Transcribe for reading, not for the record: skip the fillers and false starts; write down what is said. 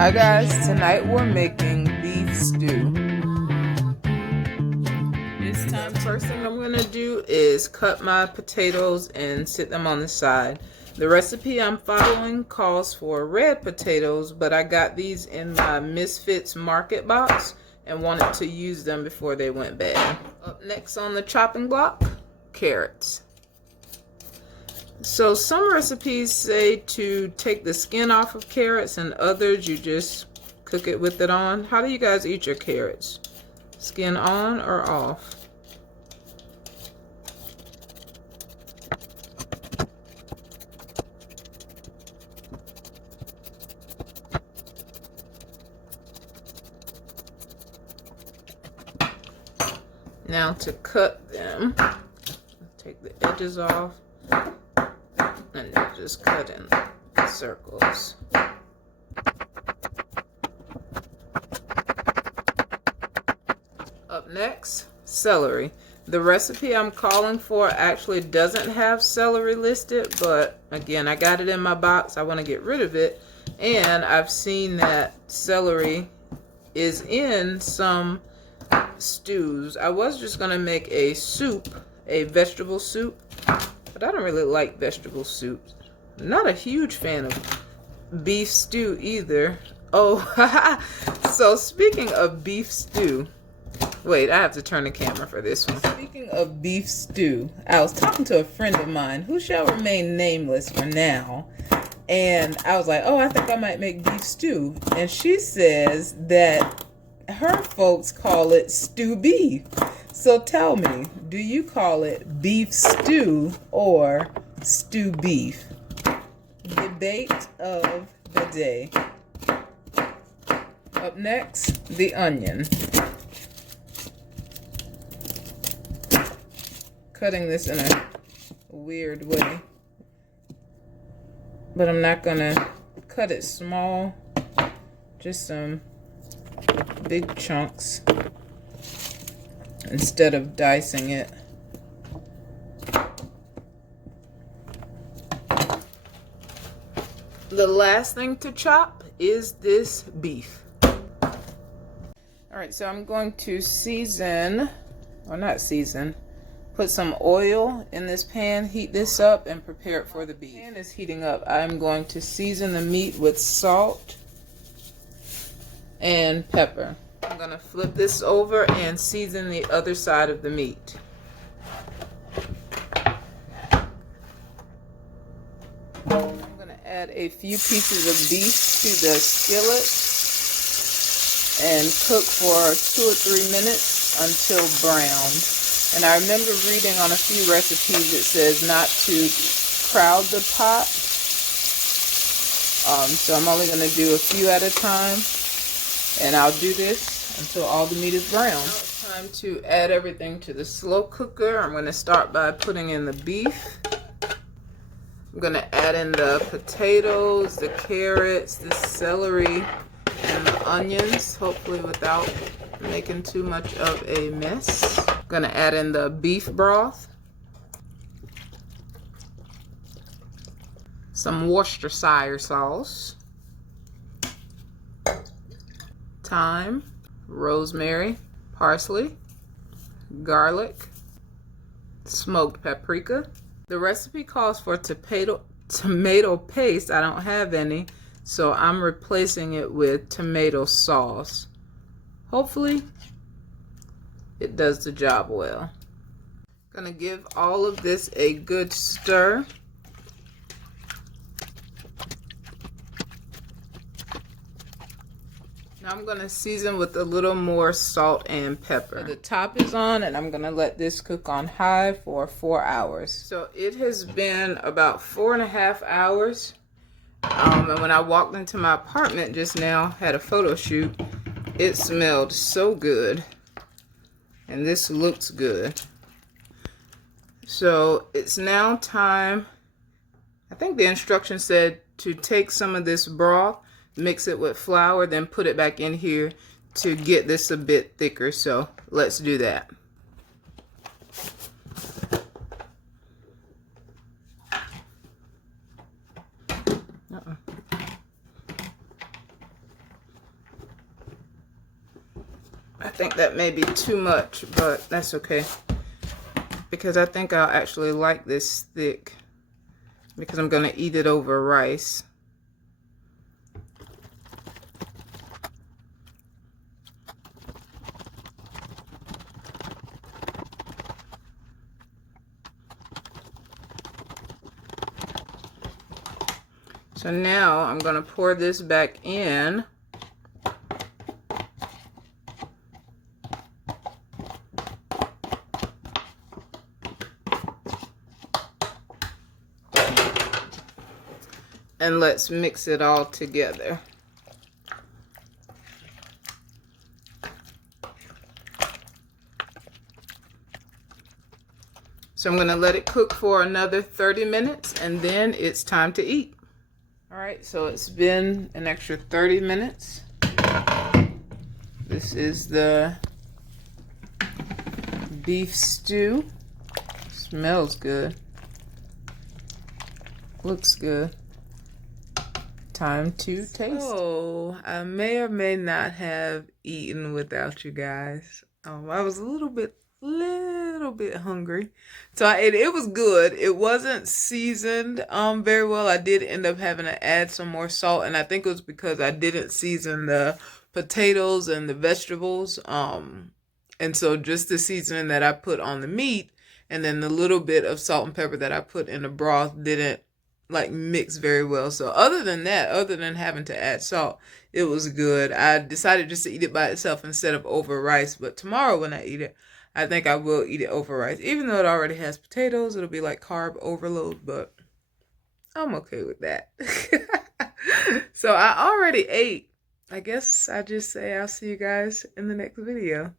Hi guys, tonight we're making beef stew. First thing I'm gonna do is cut my potatoes and sit them on the side. The recipe I'm following calls for red potatoes, but I got these in my Misfits market box and wanted to use them before they went bad. Up next on the chopping block, carrots. So some recipes say to take the skin off of carrots, and others you just cook it with it on. How do you guys eat your carrots? Skin on or off? Now to cut them, take the edges off and just cut in circles. Up next, celery. The recipe I'm calling for actually doesn't have celery listed, but again, I got it in my box. I want to get rid of it, and I've seen that celery is in some stews. I was just gonna make a soup, a vegetable soup, but I don't really like vegetable soups. I'm not a huge fan of beef stew either. Oh, so speaking of beef stew, wait, I have to turn the camera for this one. Speaking of beef stew, I was talking to a friend of mine who shall remain nameless for now, and I was like, oh, I think I might make beef stew, and she says that her folks call it stew beef. So tell me, do you call it beef stew or stew beef? Debate of the day. Up next, the onion. Cutting this in a weird way, but I'm not gonna cut it small, just some big chunks instead of dicing it. The last thing to chop is this beef. Alright, so I'm going to season, or not season, put some oil in this pan, heat this up, and prepare it for the beef. The pan is heating up. I'm going to season the meat with salt and pepper. I'm gonna flip this over and season the other side of the meat. I'm gonna add a few pieces of beef to the skillet and cook for 2 or 3 minutes until brown. And I remember reading on a few recipes it says not to crowd the pot. So I'm only gonna do a few at a time. And I'll do this until all the meat is brown. Now it's time to add everything to the slow cooker. I'm going to start by putting in the beef. I'm going to add in the potatoes, the carrots, the celery, and the onions, hopefully without making too much of a mess. I'm going to add in the beef broth, some Worcestershire sauce, thyme, rosemary, parsley, garlic, smoked paprika. The recipe calls for tomato paste. I don't have any, so I'm replacing it with tomato sauce. Hopefully, it does the job well. Gonna give all of this a good stir. Now I'm going to season with a little more salt and pepper. So the top is on, and I'm going to let this cook on high for 4 hours. So it has been about 4.5 hours. And when I walked into my apartment just now, had a photo shoot, it smelled so good. And this looks good. So it's now time, I think the instructions said to take some of this broth, mix it with flour, then put it back in here to get this a bit thicker. So let's do that. I think that may be too much, but that's okay. Because I think I'll actually like this thick. Because I'm going to eat it over rice. So now I'm going to pour this back in. And let's mix it all together. So I'm going to let it cook for another 30 minutes and then it's time to eat. All right, so it's been an extra 30 minutes. This is the beef stew. Smells good. Looks good. Time to taste. Oh, I may or may not have eaten without you guys. I was a little bit hungry, so it was good. It wasn't seasoned very well. I did end up having to add some more salt, and I think it was because I didn't season the potatoes and the vegetables. And so just the seasoning that I put on the meat, and then the little bit of salt and pepper that I put in the broth didn't like mix very well. So other than that, other than having to add salt, it was good. I decided just to eat it by itself instead of over rice. But tomorrow when I eat it, I think I will eat it over rice. Even though it already has potatoes, it'll be like carb overload, but I'm okay with that. So I already ate. I guess I just say I'll see you guys in the next video.